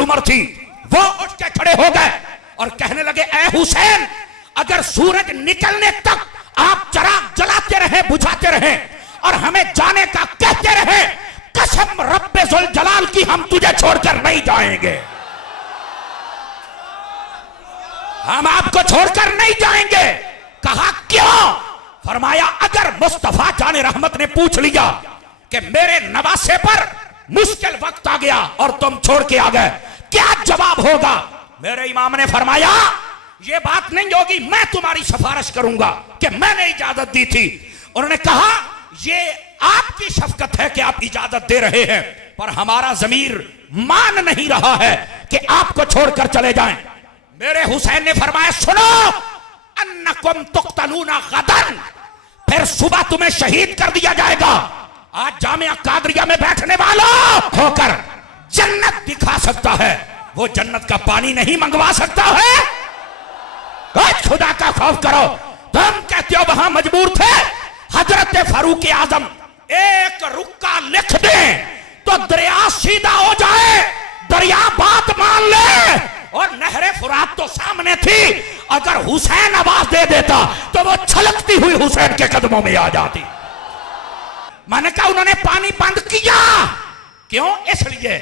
साल उम्र थी। वो उठ के खड़े हो गए और कहने लगे, ए हुसैन, अगर सूरज निकलने तक आप चिराग जलाते रहे, बुझाते रहे और हमें जाने का कहते रहे, कसम रब्बे जुल जलाल की हम तुझे छोड़कर नहीं जाएंगे, हम आपको छोड़कर नहीं जाएंगे। कहा क्यों? फरमाया, अगर मुस्तफा जाने रहमत ने पूछ लिया कि मेरे नवासे पर मुश्किल वक्त आ गया और तुम छोड़ के आ गए, क्या जवाब होगा? मेरे इमाम ने फरमाया, यह बात नहीं होगी, मैं तुम्हारी सिफारिश करूंगा कि मैंने इजाजत दी थी। उन्होंने कहा, यह आपकी शफकत है कि आप इजाजत दे रहे हैं, पर हमारा जमीर मान नहीं रहा है कि आपको छोड़कर चले जाएं। मेरे हुसैन ने फरमाया, सुनो, अन्नकुम तुक्तलूना गदन, फिर सुबह तुम्हें शहीद कर दिया जाएगा। आज जामिया कादरिया में बैठने वालों होकर जन्नत दिखा सकता है, वो जन्नत का पानी नहीं मंगवा सकता है। आज खुदा का खौफ करो। तुम कहते हो वहां मजबूर थे, हजरत फारूक आजम एक रुक्का लिख दे तो दरिया सीधा हो जाए, दरिया बात मान ले, और नहरे फुरात तो सामने थी, अगर हुसैन आवाज दे देता तो वो छलकती हुई हुसैन के कदमों में आ जाती। मैंने कहा उन्होंने पानी बंद किया क्यों? इसलिए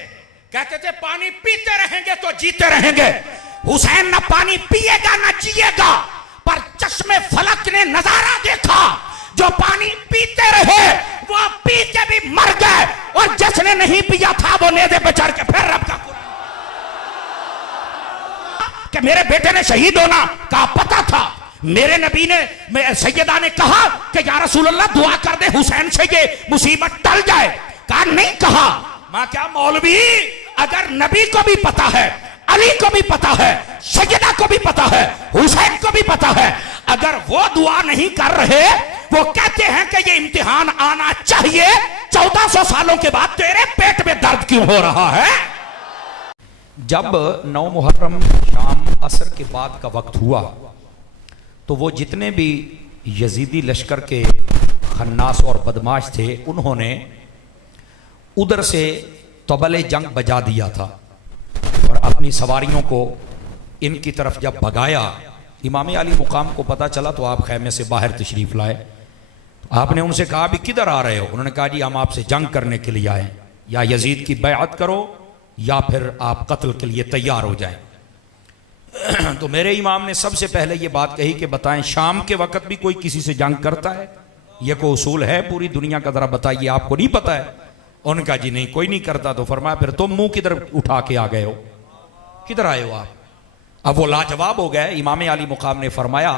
कहते थे पानी पीते रहेंगे तो जीते रहेंगे। हुसैन न पानी पिएगा न जिएगा, पर चश्मे फलक ने नजारा देखा, जो पानी पीते रहे वो पी के भी मर गए, और जिसने नहीं पिया था वो नेज़े पे चढ़ के फिर रब का कि मेरे बेटे ने शहीद होना का पता था। मेरे नबी ने, सैयदा ने कहा कि या रसूल अल्लाह दुआ कर दे हुसैन से ये मुसीबत टल जाए। कहा नहीं कहा। मैं क्या मौलवी, अगर नबी को भी पता है, अली को भी पता है, सैयदा को भी पता है, हुसैन को भी पता है, अगर वो दुआ नहीं कर रहे, वो कहते हैं कि ये इम्तिहान आना चाहिए, 1400 सालों के बाद तेरे पेट में दर्द क्यों हो रहा है? जब 9 मुहर्रम शाम असर के बाद का वक्त हुआ तो वो जितने भी यजीदी लश्कर के खन्नास और बदमाश थे, उन्होंने उधर से तबले जंग बजा दिया था और अपनी सवारियों को इनकी तरफ जब भगाया, इमाम अली मुकाम को पता चला तो आप खैमे से बाहर तशरीफ़ लाए। तो आपने उनसे कहा, भी किधर आ रहे हो? उन्होंने कहा, जी हम आपसे जंग करने के लिए आए, या यजीद की बैअत करो या फिर आप कत्ल के लिए तैयार हो जाएं। तो मेरे इमाम ने सबसे पहले ये बात कही कि बताएं, शाम के वक्त भी कोई किसी से जंग करता है? ये कोई उसूल है पूरी दुनिया का? ज़रा बताइए, आपको नहीं पता है? उनका जी नहीं, कोई नहीं करता। तो फरमाया, फिर तुम मुंह किधर उठा के आ गए हो, किधर आए हो आप? अब वो लाजवाब हो गए। इमाम अली मुकाम ने फरमाया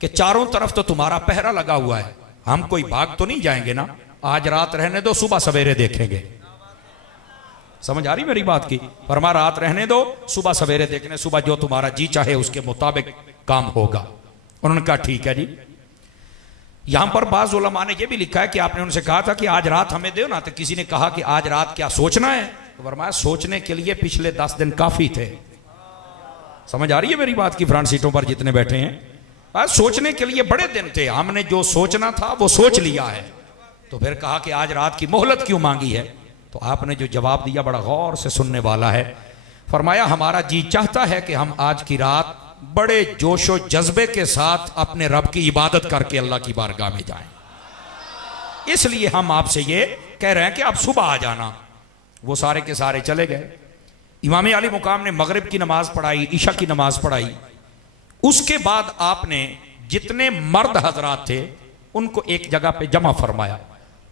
कि चारों तरफ तो तुम्हारा पहरा लगा हुआ है, हम कोई भाग तो नहीं जाएंगे ना, आज रात रहने दो, सुबह सवेरे देखेंगे। समझ आ रही मेरी बात की? फरमा रात रहने दो, सुबह सवेरे देखने, सुबह जो तुम्हारा जी चाहे उसके मुताबिक काम होगा। उन्होंने कहा ठीक है जी। यहां पर बाज़ उलमा ने यह भी लिखा है कि आपने उनसे कहा था कि आज रात हमें दो ना, तो किसी ने कहा कि आज रात क्या सोचना है? तो फरमाया सोचने के लिए पिछले 10 दिन काफी थे। समझ आ रही है मेरी बात की? फ्रंट सीटों पर जितने बैठे हैं, आज सोचने के लिए बड़े दिन थे, हमने जो सोचना था वो सोच लिया है। तो फिर कहा कि आज रात की मोहलत क्यों मांगी है? तो आपने जो जवाब दिया बड़ा गौर से सुनने वाला है। फरमाया, हमारा जी चाहता है कि हम आज की रात बड़े जोशो जज्बे के साथ अपने रब की इबादत करके अल्लाह की बारगाह में जाएं, इसलिए हम आपसे ये कह रहे हैं कि आप सुबह आ जाना। वो सारे के सारे चले गए। इमाम अली मुकाम ने मगरिब की नमाज पढ़ाई, इशा की नमाज पढ़ाई। उसके बाद आपने जितने मर्द हजरात थे उनको एक जगह पे जमा फरमाया।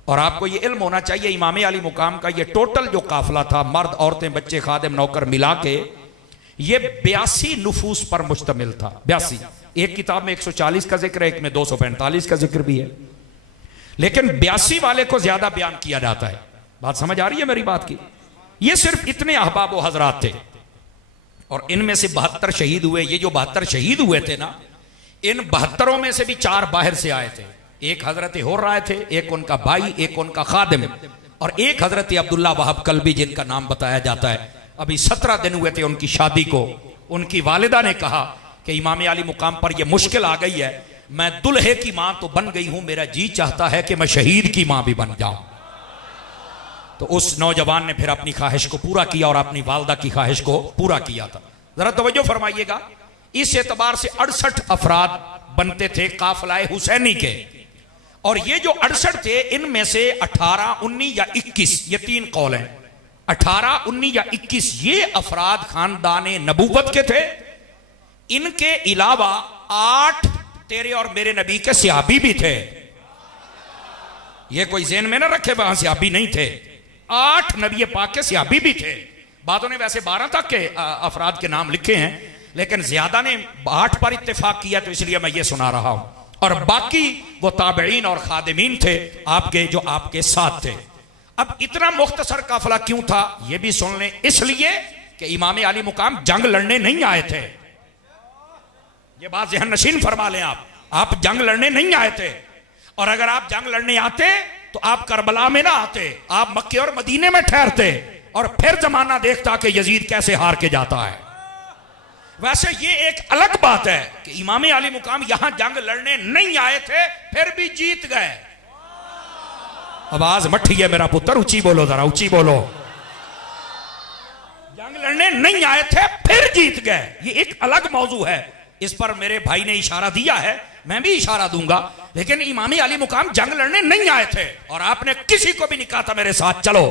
और आपको ये इल्म होना चाहिए, इमाम अली मुकाम का ये टोटल जो काफिला था, मर्द औरतें बच्चे खादिम नौकर मिला के, ये 82 नुफूस पर मुश्तमिल था। 82। एक किताब में 140 का जिक्र है, एक में 245 का जिक्र भी है, लेकिन 82 वाले को ज्यादा बयान किया जाता है। बात समझ आ रही है मेरी बात की? ये सिर्फ इतने अहबाब व हजरात थे, और इनमें से 72 शहीद हुए। ये जो 72 शहीद हुए थे ना, इन 72 में से भी 4 बाहर से आए थे। एक हजरत हुर्रा थे, एक उनका भाई, एक उनका खादिम, और एक हजरत अब्दुल्ला वहाब कल्बी जिनका नाम बताया जाता है। अभी 17 दिन हुए थे उनकी शादी को। उनकी वालिदा ने कहा कि इमाम अली मुकाम पर यह मुश्किल आ गई है, मैं दुल्हे की मां तो बन गई हूं, मेरा जी चाहता है कि मैं शहीद की मां भी बन जाऊं। तो उस नौजवान ने फिर अपनी ख्वाहिश को पूरा किया और अपनी वालदा की ख्वाहिश को पूरा किया था। जरा तवज्जो फरमाइएगा, इस एतबार से 68 अफराद बनते थे काफिलाए हुसैनी के, और ये जो 68 थे इनमें से 18, 19 या 21, ये 3 कौल हैं, 18, 19 या 21 ये अफराद खानदाने नबूवत के थे। इनके अलावा 8 तेरे और मेरे नबी के सहाबी भी थे। ये कोई ज़हन में ना रखे वहां सहाबी नहीं थे, 8 नबी पाक के सहाबी भी थे। बातों ने वैसे 12 तक के अफराद के नाम लिखे हैं, लेकिन ज्यादा ने 8 पर इत्तेफाक किया, तो इसलिए मैं ये सुना रहा हूं। और बाकी वो ताबईन और खादिमीन थे आपके, जो आपके साथ थे। अब इतना मुख्तसर काफिला क्यों था ये भी सुन लें, इसलिए कि इमाम अली मुकाम जंग लड़ने नहीं आए थे। ये बात ज़हन नशीन फरमा लें, आप जंग लड़ने नहीं आए थे। और अगर आप जंग लड़ने आते तो आप करबला में ना आते, आप मक्के और मदीने में ठहरते और फिर जमाना देखता कि यजीद कैसे हार के जाता है। वैसे ये एक अलग बात है कि इमाम अली मुकाम यहां जंग लड़ने नहीं आए थे, फिर भी जीत गए। आवाज मठी है मेरा पुत्र, ऊंची बोलो, जरा ऊंची बोलो। जंग लड़ने नहीं आए थे फिर जीत गए, ये एक अलग मौजू है। इस पर मेरे भाई ने इशारा दिया है, मैं भी इशारा दूंगा। लेकिन इमाम अली मुकाम जंग लड़ने नहीं आए थे और आपने किसी को भी नहीं कहा था मेरे साथ चलो।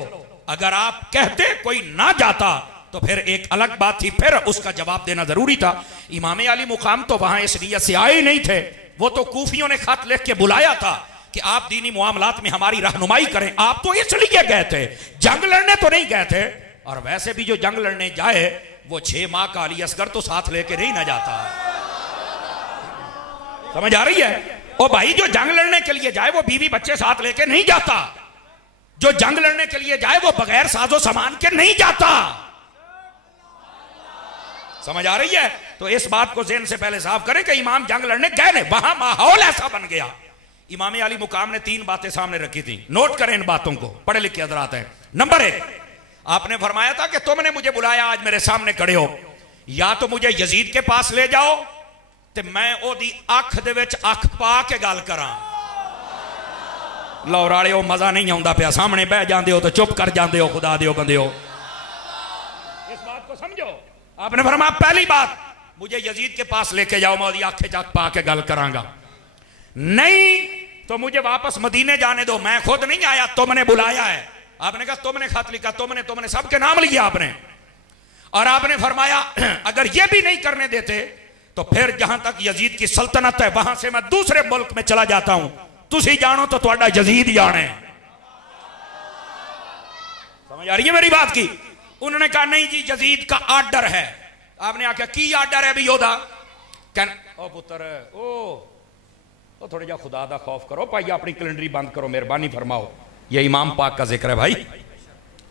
अगर आप कहते कोई ना जाता तो फिर एक अलग बात थी, फिर उसका जवाब देना जरूरी था। इमाम अली मुकाम तो वहां इस नियत से आए ही नहीं थे, वो तो कूफियों ने खत लिख के बुलाया था कि आप दीनी मामलात में हमारी रहनुमाई करें। आप तो इसलिए गए थे, जंग लड़ने तो नहीं गए थे। और वैसे भी जो जंग लड़ने जाए वो 6 माह का अली असगर तो साथ लेके नहीं ना जाता। समझ आ रही है? ओ भाई, जो जंग लड़ने के लिए जाए वो बीवी बच्चे साथ लेके नहीं जाता। जो जंग लड़ने के लिए जाए वो बगैर साजो सामान के नहीं जाता। समझ आ रही है? तो इस बात को ज़हन से पहले साफ करें कि इमाम जंग लड़ने गए नहीं, वहां माहौल ऐसा बन गया। इमाम अली मुकाम ने 3 बातें सामने रखी थी, नोट करें इन बातों को, पढ़े लिखे हजरात हैं। नंबर 1, आपने फरमाया था कि तुमने मुझे बुलाया, आज मेरे सामने खड़े हो, या तो मुझे यजीद के पास ले जाओ ते मैं ओदी अख दे विच अख पा के गल करां। लो राले, ओ मजा नहीं आउंदा पिया, सामने बह जांदे हो तो चुप कर जांदे हो, खुदा दियो बंदे हो। इस बात को समझो। आपने फरमाया पहली बात, मुझे यजीद के पास लेके जाओ, मैं ओदी अख च अख पा के गल करांगा। नहीं तो मुझे वापस मदीने जाने दो, मैं खुद नहीं आया, तुमने बुलाया है। आपने कहा तुमने खत लिखा, तुमने सबके नाम लिया आपने। और आपने फरमाया अगर ये भी नहीं करने देते तो फिर जहां तक यजीद की सल्तनत है वहां से मैं दूसरे मुल्क में चला जाता हूं, तुसी जानो तो तुहाडा यजीद जाने। समझ आ रही है मेरी बात की? उन्होंने कहा नहीं जी, यजीद का आर्डर है। आपने आख्या की आर्डर है भी योदा? ओ पुत्र, ओ थोड़ा जा खुदा दा खौफ करो भाई, अपनी कैलेंडरी बंद करो, मेहरबानी फरमाओ। ये इमाम पाक का जिक्र है भाई,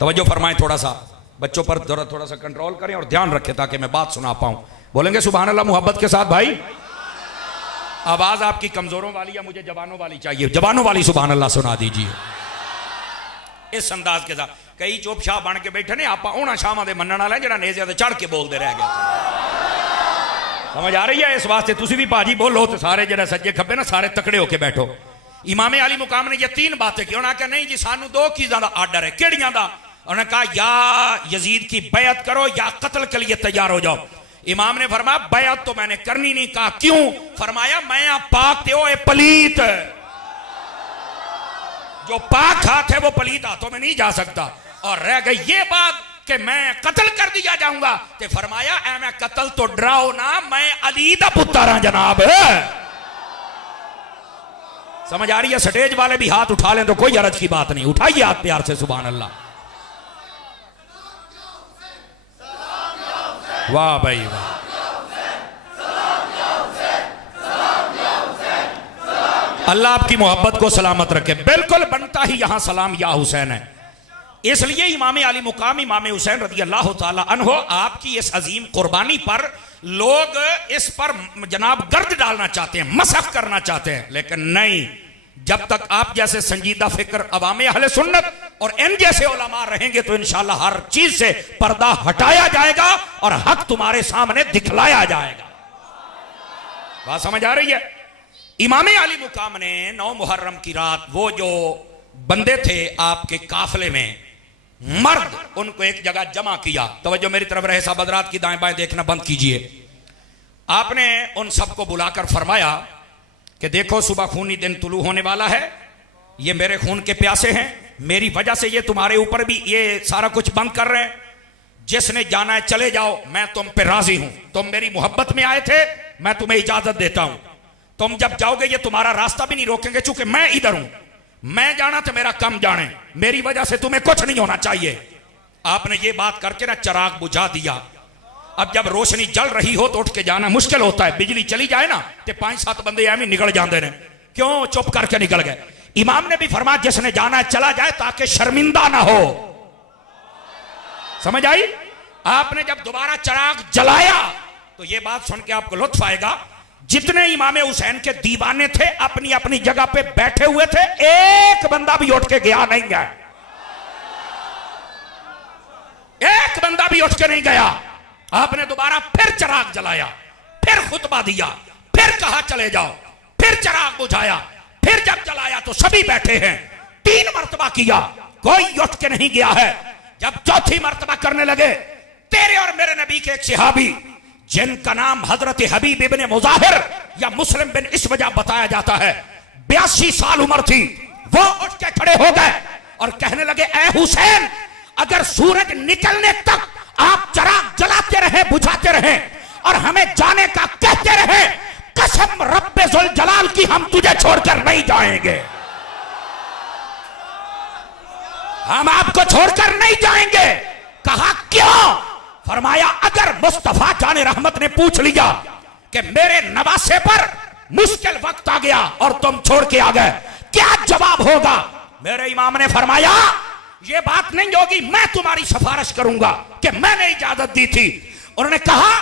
तवज्जो फरमाएं, थोड़ा सा बच्चों पर थोड़ा सा कंट्रोल करें और ध्यान रखें ताकि मैं बात सुना पाऊं। बोलेंगे सुभान अल्लाह मोहब्बत के साथ भाई? आवाज आपकी कमजोरों वाली या मुझे जवानों वाली चाहिए? जवानों वाली सुभान अल्लाह सुना दीजिए इस अंदाज के साथ। कई चुप शाह बन के बैठे ने, आप उन्होंने शामा दे मनण वाले जरा नेज़े ते चढ़ के बोलते रह गए। समझ आ रही है? इस वास्ते तुसी भी भाजी बोलो तो सारे जरा सज्जे खब्बे ना सारे तकड़े होके बैठो। इमाम अली मुकाम ने ये 3 बातें की। उन्होंने कहा नहीं जी, सानू 2 चीज़ों का आर्डर है। केड़ियां दा? उन्होंने कहा या यजीद की बैयत करो या कत्ल के लिए तैयार हो जाओ। इमाम ने फरमाया बैयत तो मैंने करनी नहीं। कहा क्यों? फरमाया मैं पाक थे, ओ पलीत, जो पाक हाथ है वो पलीत हाथों में नहीं जा सकता। और रह गई ये बात कि मैं कत्ल कर दिया जाऊंगा, तो फरमाया ऐ मैं कत्ल तो डराओ ना, मैं अली दा पुत्र हां जनाब। समझ आ रही है? स्टेज वाले भी हाथ उठा लें तो कोई हरज की बात नहीं, उठाइए हाथ प्यार से सुभान अल्लाह। वाह भाई वाह। अल्लाह आपकी मोहब्बत को सलामत रखे। बिल्कुल बनता ही यहां सलाम या हुसैन है। इसलिए इमाम अली मुकाम इमाम हुसैन रज़ी अल्लाह ताला अन्हो आपकी इस अजीम कुर्बानी पर लोग इस पर जनाब गर्द डालना चाहते हैं, मसख करना चाहते हैं, लेकिन नहीं। जब तक आप जैसे संजीदा फिक्र अवाम अहले सुन्नत और इन जैसे उलमा रहेंगे तो इंशाअल्लाह हर चीज से पर्दा हटाया जाएगा और हक तुम्हारे सामने दिखलाया जाएगा। बात समझ आ रही है? इमाम अली मुकाम ने 9 मुहर्रम की रात वो जो बंदे थे आपके काफिले में, मर्द उनको एक जगह जमा किया। तवज्जो मेरी तरफ रहे साहब हज़रात की, दाएं बाएं देखना बंद कीजिए। आपने उन सबको बुलाकर फरमाया कि देखो सुबह खूनी दिन तुलू होने वाला है, ये मेरे खून के प्यासे हैं, मेरी वजह से ये तुम्हारे ऊपर भी ये सारा कुछ बंद कर रहे हैं। जिसने जाना है चले जाओ, मैं तुम पे राजी हूं। तुम मेरी मोहब्बत में आए थे, मैं तुम्हें इजाजत देता हूं। तुम जब जाओगे ये तुम्हारा रास्ता भी नहीं रोकेंगे, चूंकि मैं इधर हूं। मैं जाना तो मेरा कम जाने, मेरी वजह से तुम्हें कुछ नहीं होना चाहिए। आपने ये बात करके ना चिराग बुझा दिया। अब जब रोशनी जल रही हो तो उठ के जाना मुश्किल होता है। बिजली चली जाए ना तो 5-7 बंदे एम ही निकल जाते ने, क्यों चुप करके निकल गए। इमाम ने भी फरमाया जिसने जाना है चला जाए ताकि शर्मिंदा ना हो। समझ आई? आपने जब दोबारा चिराग जलाया तो यह बात सुन के आपको लुत्फ आएगा, जितने इमाम हुसैन के दीवाने थे अपनी अपनी जगह पे बैठे हुए थे, एक बंदा भी उठ के गया नहीं गया, एक बंदा भी उठ के नहीं गया। आपने दोबारा फिर चिराग जलाया, फिर खुतबा दिया, फिर कहा चले जाओ, फिर चिराग बुझाया, फिर जब जलाया तो सभी बैठे हैं। 3 मरतबा किया, कोई उठ के नहीं गया है। जब चौथी मरतबा करने लगे, तेरे और मेरे नबी के एक सहाबी जिनका नाम हजरत हबीब इब्ने मुजाहिर या मुस्लिम बिन इस वजह बताया जाता है, 82 साल उम्र थी, वो उठ के खड़े हो गए और कहने लगे, ए हुसैन, अगर सूरज निकलने तक आप चिराग जलाते रहे, बुझाते रहे और हमें जाने का कहते रहे, कसम रब्बे जुल जलाल की हम तुझे छोड़कर नहीं जाएंगे, हम आपको छोड़कर नहीं जाएंगे। कहा क्यों? फरमाया अगर मुस्तफा जाने रहमत ने पूछ लिया कि मेरे नवासे पर मुश्किल वक्त आ गया और तुम छोड़ के आ गए, क्या जवाब होगा? मेरे इमाम ने फरमाया यह बात नहीं होगी, मैं तुम्हारी सिफारिश करूंगा कि मैंने इजाजत दी थी। उन्होंने कहा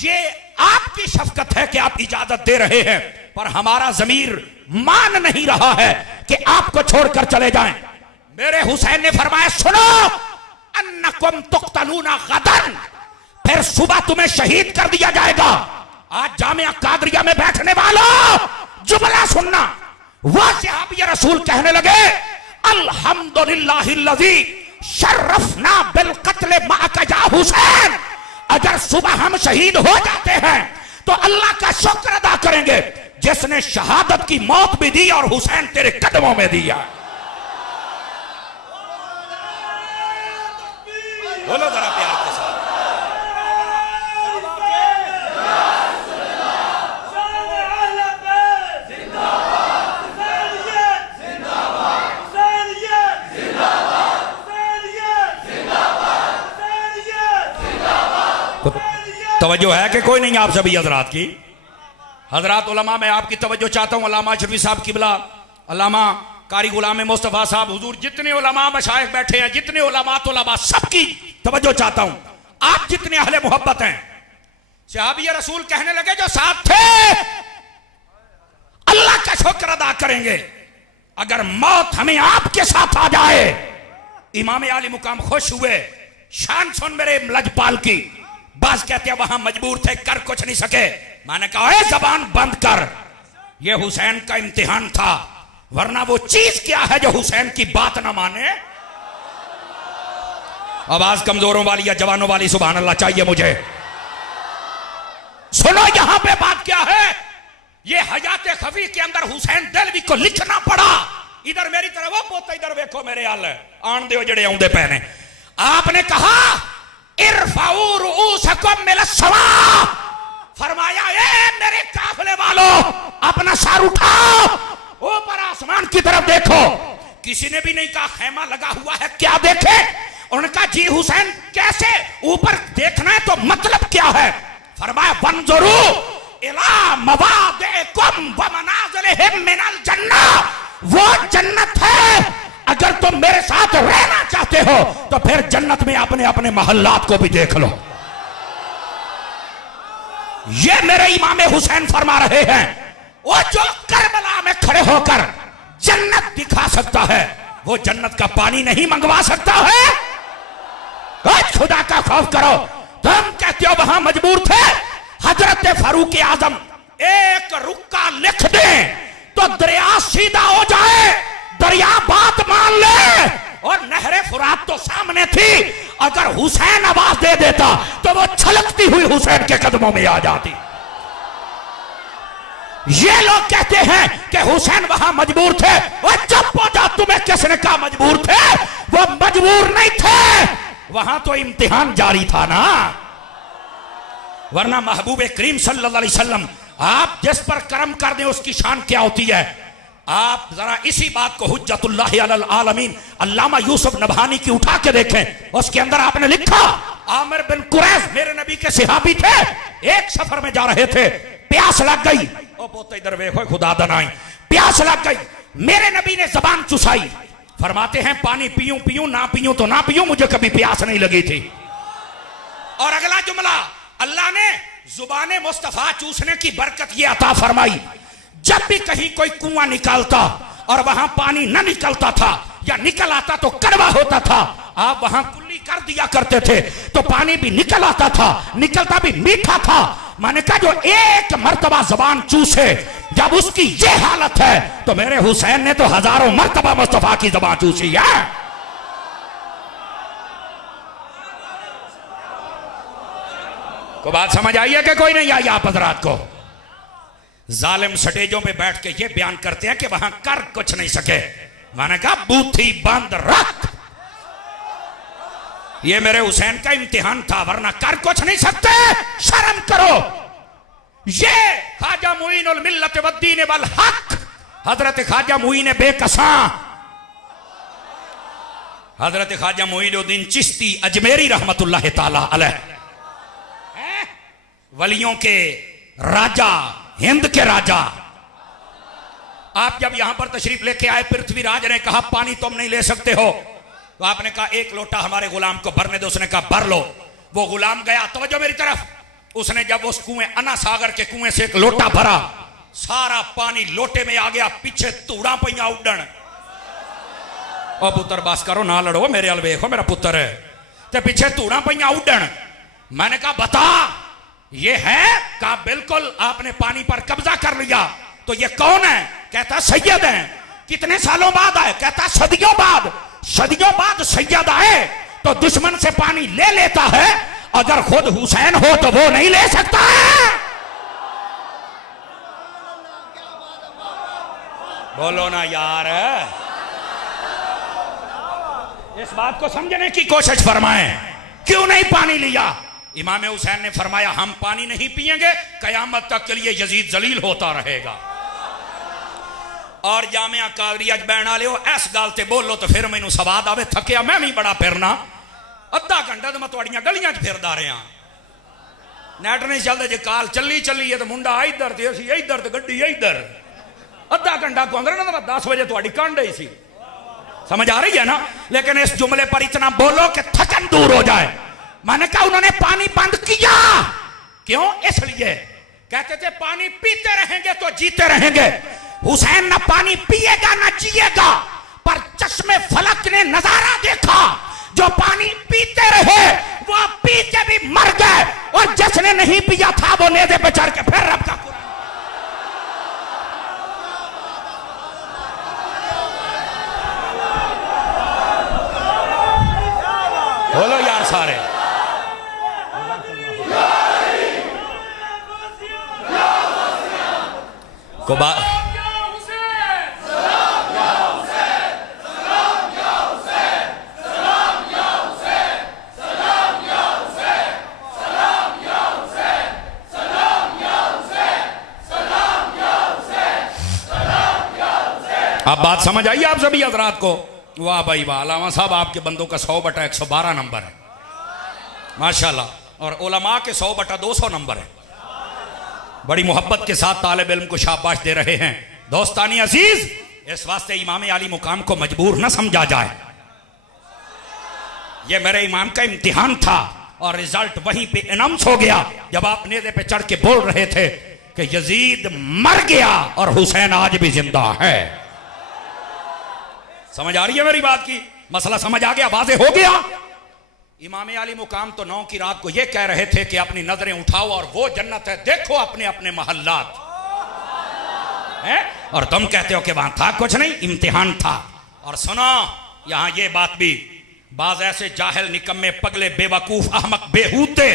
यह आपकी शफकत है कि आप इजाजत दे रहे हैं, पर हमारा जमीर मान नहीं रहा है कि आपको छोड़कर चले जाएं। मेरे हुसैन ने फरमाया सुनो, अन्नकुम तुक्तलूना गदन, फिर सुबह तुम्हें शहीद कर दिया जाएगा। आज जामिया कादरिया में बैठने वालों जुमला सुनना। वह सहाबी रसूल कहने लगे, अल्हम्दुलिल्लाहिल्लज़ी शर्रफना बिल क़त्ल मअका या हुसैन, अगर सुबह हम शहीद हो जाते हैं तो अल्लाह का शुक्र अदा करेंगे जिसने शहादत की मौत भी दी और हुसैन तेरे कदमों में दिया। बोलो जरा प्यार के साथ। तवज्जो है कि कोई नहीं आप सभी हजरात की? हजरात उलमा, मैं आपकी तवज्जो चाहता हूं। अल्लामा शफी साहब किबला, अल्लामा कारी गुलाम मुस्तफा साहब, हुजूर, जितने उलमा मशाइख बैठे हैं, जितने उलमा तलबा, सबकी तवज्जो चाहता हूं। आप जितने अहले मोहब्बत हैं, सहाबी रसूल कहने लगे जो साथ थे अल्लाह का शुक्र अदा करेंगे अगर मौत हमें आपके साथ आ जाए। इमाम आली मुकाम खुश हुए। शान सुन मेरे लजपाल की। बाज कहते हैं वहां मजबूर थे, कर कुछ नहीं सके। मैंने कहा जबान बंद कर, यह हुसैन का इम्तिहान था, वरना वो चीज क्या है जो हुसैन की बात ना माने। आवाज कमजोरों वाली या जवानों वाली सुभान अल्लाह चाहिए मुझे। सुनो यहां पे बात क्या है। ये हयात खफी के अंदर हुसैन दिलवी को लिखना पड़ा। इधर मेरी तरफ वो पोता, इधर देखो मेरे हाल आन दो जड़े आउंदे पैने। आपने कहा इरफाउ रुऊसकुम मिनस समा, फरमाया ए मेरे काफिले वालों अपना सर उठाओ, ऊपर आसमान की तरफ देखो। किसी ने भी नहीं कहा खैमा लगा हुआ है क्या देखे। उनका जी हुसैन कैसे ऊपर देखना है तो मतलब क्या है। फरमाया वंजुरू इला मवादिकुम व मनाजिलिहिम मिनल जन्नह, वो जन्नत है। अगर तुम मेरे साथ रहना चाहते हो तो फिर जन्नत में अपने अपने महल्लात को भी देख लो। ये मेरे इमाम हुसैन फरमा रहे हैं, वो जो करबला में खड़े होकर जन्नत दिखा सकता है वो जन्नत का पानी नहीं मंगवा सकता है। आज खुदा का खौफ करो। तुम कहते हो वहां मजबूर थे। हजरत फारूक आजम एक रुक्का लिख दे तो दरिया सीधा हो जाए, दरिया बात मान ले और नहरे फुरात तो सामने थी। अगर हुसैन आवाज दे देता तो वो छलकती हुई हुसैन के कदमों में आ जाती। ये लोग कहते हैं कि हुसैन वहां मजबूर थे। और जब पहुंचा तुम्हें किसने कहा मजबूर थे? वो मजबूर नहीं थे, वहां तो इम्तिहान जारी था ना। वरना महबूब करीम सल्लल्लाहु अलैहि वसल्लम आप जिस पर करम कर दें उसकी शान क्या होती है। आप जरा इसी बात को हुज्जतुल्लाह अलल आलमीन अल्लामा यूसुफ नबहानी की उठा के देखें। उसके अंदर आपने लिखा, आमिर बिन कुरैश मेरे नबी के सहाबी थे, एक सफर में जा रहे थे, प्यास लग गई। ओ पोते इधर देखो खुदा दनाई, प्यास लग गई। मेरे नबी ने जबान चुसाई, फरमाते हैं पानी पीऊं पीऊं, ना पीऊं तो ना पीऊं, मुझे कभी प्यास नहीं लगी थी। और अगला जुमला, अल्लाह ने जुबाने मुस्तफा चूसने की बरकत ये अता फरमाई। जब भी कहीं कोई कुआं निकालता और वहां पानी न निकलता था या निकल आता तो कड़वा होता था, आप वहां कुल्ली कर दिया करते थे तो पानी भी निकल आता था, निकलता भी मीठा था। मैंने कहा जो एक मर्तबा जबान चूसे, जब उसकी ये हालत है तो मेरे हुसैन ने तो हजारों मर्तबा मुस्तफा की जबान चूसी है। को बात समझ आई है कि कोई नहीं आई आप हजरात को? जालिम स्टेजों पे बैठ के ये बयान करते हैं कि वहां कर कुछ नहीं सके। मैंने कहा बूथी बंद रख, ये मेरे हुसैन का इम्तिहान था, वरना कर कुछ नहीं सकते। शर्म करो। ये ख्वाजा मुईनुल मिल्लत वद्दीन वल हक हजरत ख्वाजा मुईन बेकसा, हजरत ख्वाजा मुईनुद्दीन चिश्ती अजमेरी रहमतुल्लाह ताला अलैह, वलियों के राजा, हिंद के राजा। आप जब यहां पर तशरीफ लेके आए, पृथ्वीराज ने कहा पानी तुम नहीं ले सकते हो, तो आपने कहा एक लोटा हमारे गुलाम को भरने दो। उसने कहा भर लो। वो गुलाम गया, तवज्जो मेरी तरफ, उसने जब उस कुएं अन्ना सागर के कुएं से एक लोटा भरा, सारा पानी लोटे में आ गया, पीछे तूड़ा पैया उड़न। ओ पुत्र बस करो ना लड़ो, मेरे अल वेखो मेरा पुत्र है, ते पीछे तूड़ा पैया उड़न। मैंने कहा बता ये है? कहा बिल्कुल, आपने पानी पर कब्जा कर लिया। तो ये कौन है? कहता सैयद है। कितने सालों बाद आए? कहता सदियों बाद। सदियों बाद सैयद आए तो दुश्मन से पानी ले लेता है, अगर खुद हुसैन हो तो वो नहीं ले सकता है। बोलो ना यार, इस बात को समझने की कोशिश फरमाएं। क्यों नहीं पानी लिया? इमाम हुसैन ने फरमाया हम पानी नहीं पिएंगे, कयामत तक के लिए यजीद जलील होता रहेगा। और जामिया कादरिया बैठा लियो, इस गल ते बोलो तो फिर मैनू सवाद आवे। थकिया मैं भी बड़ा फिरना, अद्धा घंटा तो मैं तुहाड़ियां गलियां च फिरदा रहा। नैट नहीं चलते, जे काल चली चली है तो मुंडा इधर ते असी इधर ते गड्डी इधर। अद्धा घंटा को अंदर ना, तो 10 बजे तुहाड़ी कांड ही सी। समझ आ रही है ना? लेकिन इस जुमले पर इतना बोलो कि थकन दूर हो जाए। मैंने कहा उन्होंने पानी बंद किया, क्यों? इसलिए कहते थे पानी पीते रहेंगे तो जीते रहेंगे। हुसैन ना पानी पिएगा ना जिएगा, पर चश्मे फलक ने नजारा देखा, जो पानी पीते रहे वो पी के भी मर गए, और जिसने नहीं पिया था वो नेज़े पे चढ़ के फिर रब का कुरान। बोलो यार सारे, को अब बात समझ आई आप सभी हजरात को? वाह भाई वाह, अलामा साहब आपके बंदों का 100/112 नंबर है माशाल्लाह, और उलमा के 100/200 नंबर है। बड़ी मोहब्बत के साथ तालिब इल्म को शाबाश दे रहे हैं। दोस्तानी अजीज, इस वास्ते इमाम आली मुकाम को मजबूर न समझा जाए। यह मेरे इमाम का इम्तिहान था और रिजल्ट वहीं पे अनाउंस हो गया जब आप नेज़े पे चढ़ के बोल रहे थे कि यजीद मर गया और हुसैन आज भी जिंदा है। समझ आ रही है मेरी बात की? मसला समझ आ गया, वाज़ेह हो गया। इमाम आली मुकाम तो 9 की रात को यह कह रहे थे कि अपनी नजरें उठाओ और वो जन्नत है, देखो अपने अपने महल्लात हैं, और तुम कहते हो कि वहां था कुछ नहीं, इम्तिहान था। और सुनो, यहां ये बात भी, बाज ऐसे जाहिल निकम्मे पगले बेवकूफ अहमक बेहूते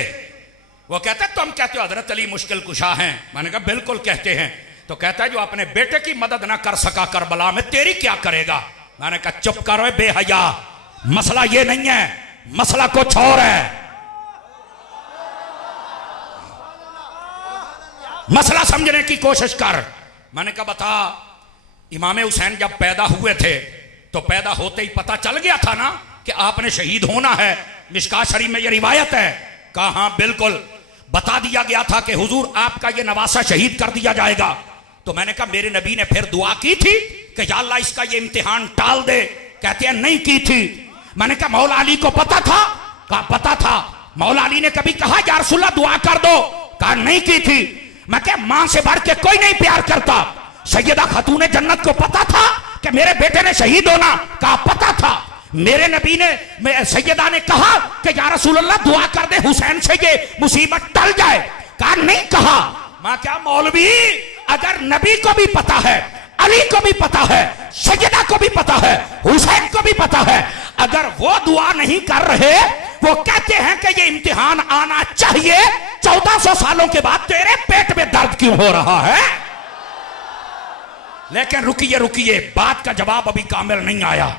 वो कहता है तुम कहते हो हजरत अली मुश्किल कुशा हैं। मैंने कहा बिल्कुल कहते हैं। तो कहता है जो अपने बेटे की मदद ना कर सका करबला में तेरी क्या करेगा। मैंने कहा चुप करो बेहया, मसला ये नहीं है, मसला कुछ और है। मसला समझने की कोशिश कर। मैंने कहा बता, इमाम हुसैन जब पैदा हुए थे तो पैदा होते ही पता चल गया था ना कि आपने शहीद होना है। मिशकात शरीफ में यह रिवायत है। कहा हाँ बिल्कुल, बता दिया गया था कि हुजूर आपका ये नवासा शहीद कर दिया जाएगा। तो मैंने कहा मेरे नबी ने फिर दुआ की थी कि या अल्लाह इसका ये इम्तिहान टाल दे। कहते हैं नहीं की थी। मैंने कहा मौला अली को पता था। कहा पता था। मौला अली ने कभी कहा या रसूलल्लाह दुआ कर दो। कहा नहीं की थी। मैं क्या मां से बढ़ के कोई नहीं प्यार करता। सैयदा खातून जन्नत को पता था कि मेरे बेटे ने शहीद होना। कहा पता था। मेरे नबी ने सैयदा ने कहा कि या रसूलल्लाह दुआ कर दे हुसैन से ये मुसीबत टल जाए। कहा नहीं कहा। मैं क्या मौलवी, अगर नबी को भी पता है, अली को भी पता है, सैयदा को भी पता है, हुसैन को भी पता है, अगर वो दुआ नहीं कर रहे, वो कहते हैं कि ये इम्तिहान आना चाहिए, 1400 सालों के बाद तेरे पेट में दर्द क्यों हो रहा है। लेकिन रुकिए रुकिए, बात का जवाब अभी कामिल नहीं आया।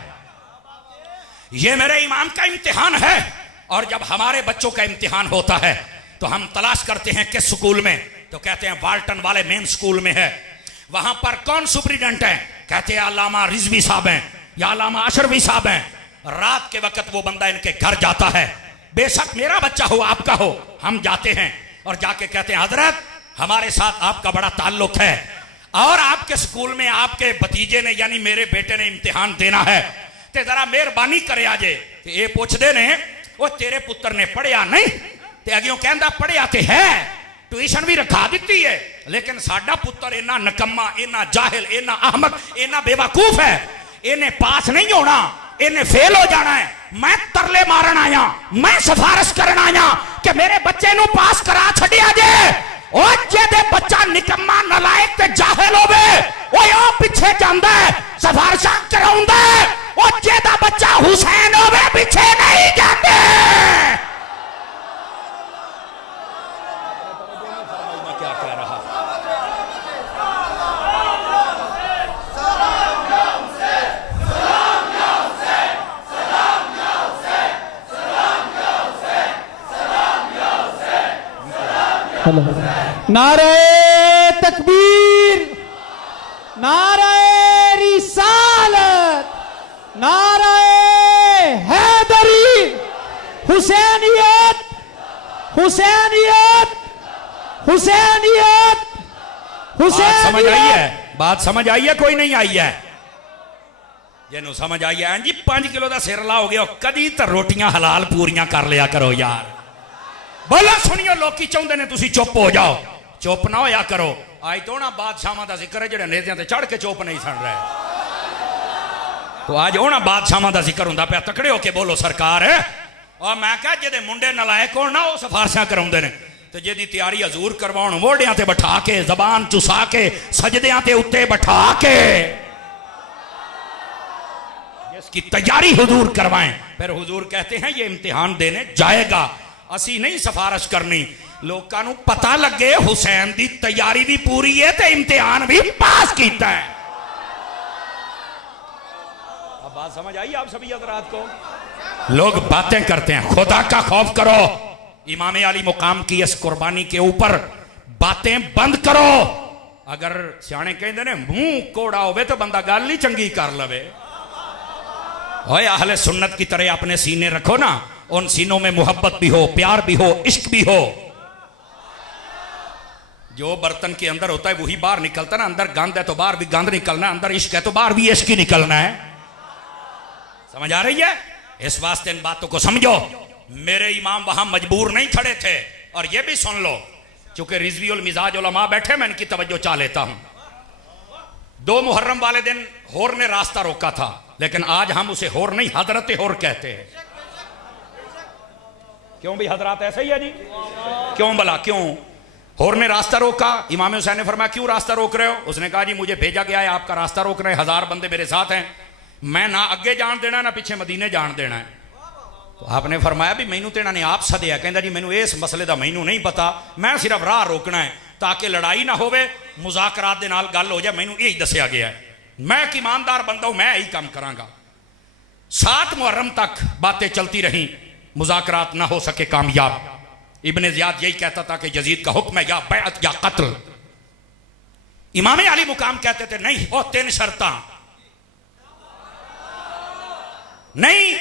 ये मेरे इमाम का इम्तिहान है। और जब हमारे बच्चों का इम्तिहान होता है तो हम तलाश करते हैं किस स्कूल में। तो कहते हैं वाल्टन वाले मेन स्कूल में है। वहां पर कौन सुप्रीडेंट है। कहते हैं अल्लामा रिजवी साहब हैं या अल्लामा अशरफी साहब हैं। रात के वक्त वो बंदा इनके घर जाता है, बेशक मेरा बच्चा हो आपका हो, हम जाते हैं और जाके कहते हैं हजरत हमारे साथ आपका बड़ा ताल्लुक है और आपके स्कूल में आपके भतीजे ने यानी मेरे बेटे ने इम्तिहान देना है, ते जरा मेहरबानी करे आजे। ये पूछते ने वो तेरे पुत्र ने पढ़िया नहीं। ते अगियों कहता पढ़िया ते है, ट्यूशन भी रखा दी है, लेकिन साडा पुत्र इन्ना नकम्मा, इन्ना जाहिल, इन्ना अहमक, इन्ना बेवकूफ है, इन्हें पास नहीं होना, इन्हें फेल हो जाना है। मैं तरले मारन आया, मैं सिफारिश करन आया कि मेरे बच्चे नु पास करा छड़िया जे। ओ जेदे बच्चा निकम्मा नलायक ते जाहिल होवे ओए ओ पीछे जांदा है, सिफारिशां कराउंदा है। ओ जेदा बच्चा हुसैन होवे पीछे नहीं जाते। क्या कह रहा नारे तकबीर, नारे रिसालत, नारे हैदरी, हुसैनियत, हुसैनियत, हुसैनियत, बात समझ आई है? हुसैनियत। बात समझ आई है? कोई नहीं आई है? जिन्हों समझ आई है जी 5 किलो का सिर ला हो गया, कदी तो रोटियां हलाल पूरियां कर लिया करो यार। बोलो सुनियो, लोग चाहते ने तुसी चुप हो जाओ, चुप ना होया करो। आज तो ना बादशाह का जिक्र है जेडे नेतियां ते चढ़ के चुप नहीं सुन रहे। तो आज होना बादशाह का जिक्र होंदा पिया, तकड़े होके बोलो सरकार है। और मैं कहा जेदे मुंडे नलायक हो ना वो सिफारिशां कराउंदे ने, ते जेदी तैयारी हजूर करवाउण मोढ़ियां ते बैठा के, जबान चुसा के, सजदियां ते उत्ते बैठा के जिसकी तैयारी हुजूर करवाएं, फिर हुजूर कहते हैं ये इम्तिहान देने जाएगा। असी नहीं सिफारिश करनी, लोगों को पता लगे हुसैन की तैयारी भी पूरी है तो इम्तिहान भी पास किया है। अब बात समझ आई आप सभी हजरात को? लोग बातें करते हैं, खुदा का खौफ करो। इमाम अली मुकाम की इस कुर्बानी के ऊपर बातें बंद करो। अगर सियाने कहते ने मुंह कोड़ा होवे तो बंदा गल ही चंगी कर लवे। ओए अहले सुन्नत की तरह अपने सीने रखो ना, उन सीनों में मोहब्बत भी हो, प्यार भी हो, इश्क भी हो। जो बर्तन के अंदर होता है वही बाहर निकलता ना। अंदर गंद है तो बाहर भी गंद निकलना है, अंदर इश्क है तो बाहर भी इश्क ही निकलना है। समझ आ रही है? इस वास्ते इन बातों को समझो। मेरे इमाम वहां मजबूर नहीं खड़े थे। और ये भी सुन लो, चूंकि रिजवी उल मिजाज उलमा बैठे, मैं इनकी तवज्जो चाह लेता हूं। 2 मुहर्रम वाले दिन होर ने रास्ता रोका था, लेकिन आज हम उसे होर नहीं हजरत होर कहते हैं। क्यों भी हजरात ऐसा ही है जी? क्यों भला क्यों? होर ने रास्ता रोका, इमाम हुसैन ने फरमाया क्यों रास्ता रोक रहे हो? उसने कहा जी मुझे भेजा गया है आपका रास्ता रोक रहे हैं, 1000 बंदे मेरे साथ हैं। मैं ना अगे जान देना ना पिछे मदीने जान देना है। तो आपने फरमाया भी मैनू तो इन्होंने आप सदया, कहता जी मैनू इस मसले का मैनू नहीं पता, मैं सिर्फ राह रोकना है ताकि लड़ाई ना होवे, मुजाकरात दे नाल गल हो जाए, मैनू यही दसिया गया है, मैं एक ईमानदार बंदा हूं, मैं यही काम करांगा। 7 मुहर्रम तक बातें चलती रहीं, मुजाकरात ना हो सके कामयाब। इब्ने ज़ियाद यही कहता था कि यजीद का हुक्म है या बैअत या कत्ल। इमाम अली मुकाम कहते थे नहीं वो 3 शर्तां नहीं,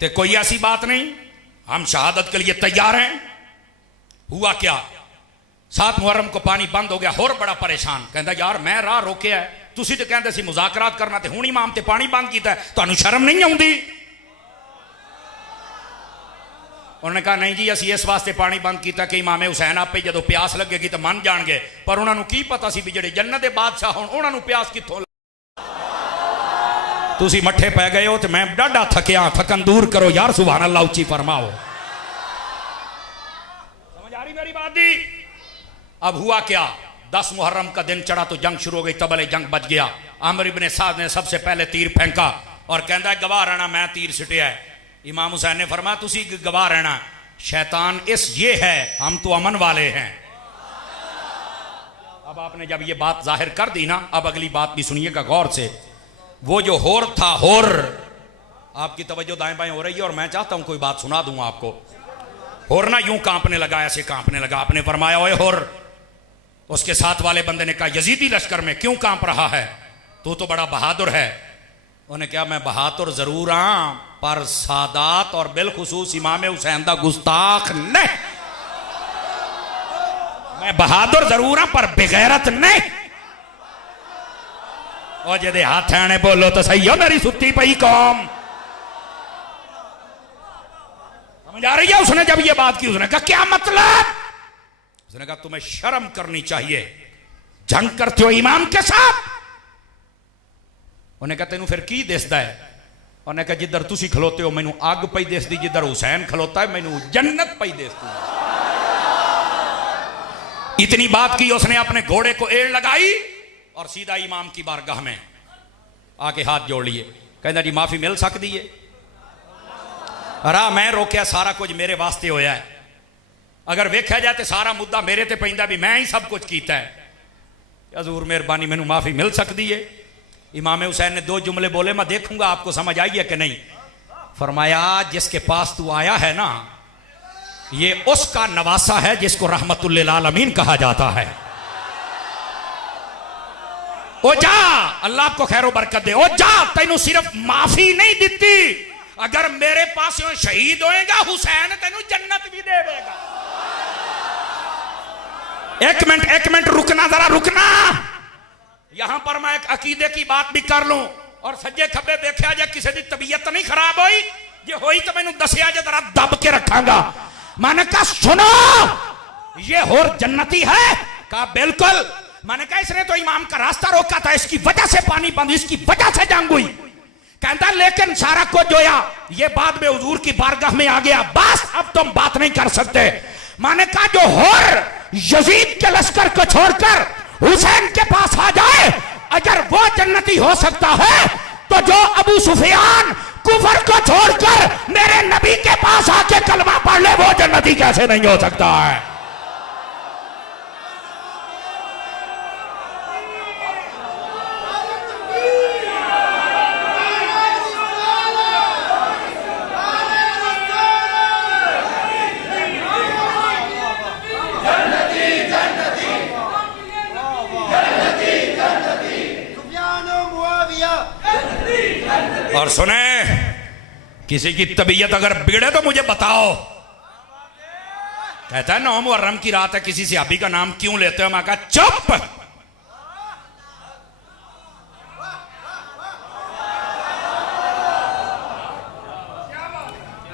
तो कोई ऐसी बात नहीं, हम शहादत के लिए तैयार हैं। हुआ क्या, 7 मुहर्रम को पानी बंद हो गया, होर बड़ा परेशान, कहता यार मैं राह रोकिया है, तुसी तो कहते सी मुजाकरात करना, तो हुण इमाम ते पानी बंद किया, तुहानू शर्म नहीं आउंदी? उन्होंने कहा नहीं जी असी इस वास्ते पानी बंद किया कि इमाम हुसैन आपे जो प्यास लगेगी तो मन जाएंगे, पर उन्होंने की पता सी भी जेडे जन्नत के बादशाह होण उन्होंने प्यास कित्थों। तुसी मठे पै गए हो तो मैं डाढ़ा थकिया, थकन दूर करो यार, सुभान अल्लाह उच्ची फरमाओ। समझ आ रही मेरी बात दी? अब हुआ क्या, 10 मुहर्रम का दिन चढ़ा तो जंग शुरू हो गई, तबले जंग बच गया। आमिर इब्ने साद ने सबसे पहले तीर फेंका और कहता है गवाह रहना मैं तीर सिटिया है। इमाम हुसैन ने फरमाया तुसी गवाह रहना, शैतान इस ये है, हम तो अमन वाले हैं। अब आपने जब ये बात जाहिर कर दी ना, अब अगली बात भी सुनिएगा गौर से। वो जो होर था, होर, आपकी तवज्जो दाएं बाएं हो रही है और मैं चाहता हूं कोई बात सुना दूं आपको। होर ना यूं कांपने लगा, ऐसे कांपने लगा। आपने फरमाया ओए होर, उसके साथ वाले बंदे ने कहा यजीदी लश्कर में क्यों कांप रहा है, तू तो बड़ा बहादुर है। उन्हें क्या मैं बहादुर जरूर हाँ, पर सादात और बिलखुसूस इमाम हुसैन दा गुस्ताख नहीं। मैं बहादुर जरूर हाँ पर बेगैरत नहीं। और जेदे हाथ आने बोलो तो सही हो मेरी सुती पई कौम। समझ आ रही है? उसने जब ये बात की उसने कहा क्या मतलब? उसने कहा तुम्हें शर्म करनी चाहिए, जंग करते हो इमाम के साथ। उन्हें कहा तेनू फिर की दिसदा है? उन्हें कहा जिधर तुसी खलोते हो मैनू अग पई दिसदी, जिधर हुसैन खलोता है मैनू जन्नत पई दिसदी। इतनी बात की उसने अपने घोड़े को एड़ लगाई और सीधा इमाम की बारगाह में आके हाथ जोड़ लिए। कहना जी माफी मिल सकती है? अरा मैं रोकया, सारा कुछ मेरे वास्ते होया है। अगर वेख्या जाए तो सारा मुद्दा मेरे ते पैंदा भी मैं ही सब कुछ किया है। हजूर मेहरबानी मैनू माफी मिल सकती है? इमाम हुसैन ने 2 जुमले बोले, मैं देखूंगा आपको समझ आई है कि नहीं। फरमाया जिसके पास तू आया है ना, ये उसका नवासा है जिसको रहमतुल लिल आलमीन कहा जाता है। ओ जा, अल्लाह आपको खैरो बरकत दे। ओ जा, तेनू सिर्फ माफी नहीं दिती, अगर मेरे पास शहीद होएगा हुसैन तेनू जन्नत भी देगा। एक मिनट रुकना, जरा रुकना। यहां पर मैं एक अकीदे की बात भी कर लूं और सज्जे खब्बे देखा जाए किसी की तबीयत तो नहीं खराब हुई, जे होई तो मैनू दसिया जे जरा दब के रखांगा। मैंने कहा सुनो ये होर जन्नती है? कहा बिल्कुल। मैंने कहा इसने तो इमाम का रास्ता रोका था, इसकी वजह से पानी बंद, इसकी वजह से जंग हुई। कहता लेकिन सारा कुछ जोया, ये बाद में हुजूर की बारगाह में आ गया, बस अब तुम बात नहीं कर सकते। मैंने कहा जो होर यजीद के लश्कर को छोड़कर हुसैन के पास आ जाए, अगर वो जन्नती हो सकता है तो जो अबू सुफियान कुफर को छोड़कर मेरे नबी के पास आके कलमा पढ़ ले, वो जन्नती कैसे नहीं हो सकता है? और सुने, किसी की तबीयत अगर बिगड़े तो मुझे बताओ। कहता है 9 मुहर्रम की रात है, किसी सहाबी का नाम क्यों लेते हो? मैं कहा चुप।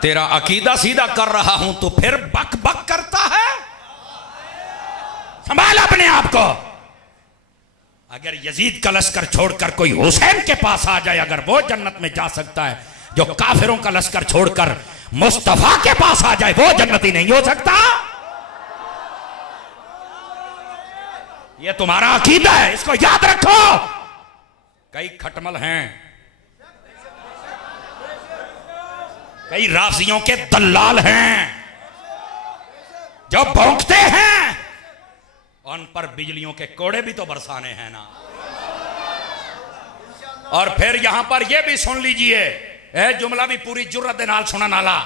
तेरा अकीदा सीधा कर रहा हूं तो फिर बक बक करता है। संभाल अपने आप को। अगर यजीद का लश्कर छोड़कर कोई हुसैन के पास आ जाए, अगर वो जन्नत में जा सकता है, जो काफिरों का लश्कर छोड़कर मुस्तफा के पास आ जाए वो जन्नती नहीं हो सकता। ये तुम्हारा अकीदा है, इसको याद रखो। कई खटमल हैं कई राफजियों के दलाल हैं जो भौंकते हैं, उन पर बिजलियों के कोड़े भी तो बरसाने हैं ना। और फिर यहां पर यह भी सुन लीजिए, यह जुमला भी पूरी जुर्रत दे नाल सुनन वाला।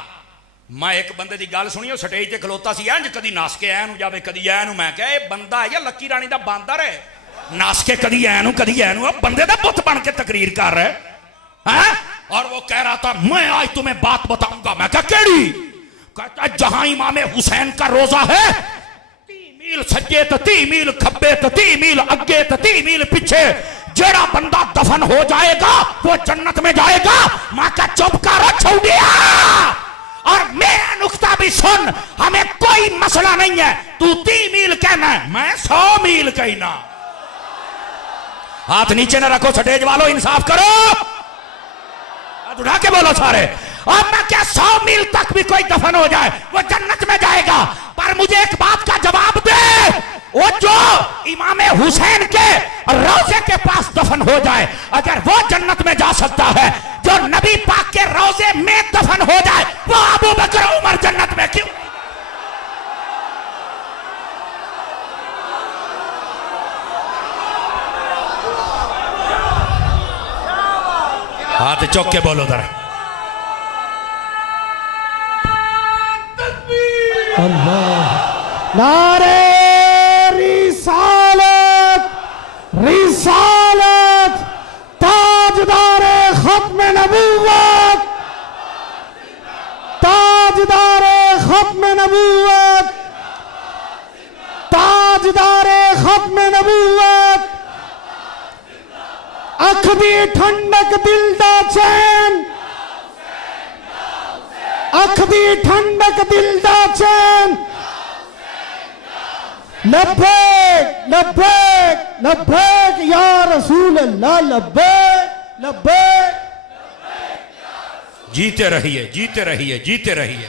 मैं एक बंदे की गल सुनी, स्टेज ते खलोता सी, इंज कदी नस के ऐनू जावे कदी ऐनू। मैं क्या ये बंदा है या लक्की रानी दा बांदर है? नस के कदी ऐनू कदी ऐनू, बंदे दा पुत बन के तकरीर कर रहे हैं। और वो कह रहा था मैं आज तुम्हें बात बताऊंगा। मैं क्या केड़ी? कहता जहां इमाम हुसैन का रोजा है, 3 मील सज्जे तो 3 मील खब्बे तो 3 मील अगे तो 3 मील पीछे जेड़ा बंदा दफन हो जाएगा वो जन्नत में जाएगा। मां का चुप कर छोड़िया। और मेरा नुक्ता भी सुन, हमें कोई मसला नहीं है, तू 3 मील कहना है, मैं 100 मील कहना। हाथ नीचे न रखो स्टेज वालों, इंसाफ करो, हाथ उठा के बोलो सारे। और मैं क्या 100 मील तक भी कोई दफन हो जाए वो जन्नत में जाएगा। पर मुझे एक बात का जवाब दे, वो जो इमाम हुसैन के रोजे के पास दफन हो जाए, अगर वो जन्नत में जा सकता है, जो नबी पाक के रोजे में दफन हो जाए वो अबू बकर उमर जन्नत में क्यों? हाथ चौक के बोलो जरा। नारे रिसालत, रिसालत, ताजदारे खत्म नबूवत, ताजदारे खत्म नबूवत, ताजदारे खत्म नबूवत। अख दी ठंडक दिल दा चैन, अख दी ठंडक दिल दा चैन। लब्बैक लब्बैक लब्बैक या रसूल अल्लाह, लब्बैक लब्बैक। जीते रहिए, जीते रहिए, जीते रहिए।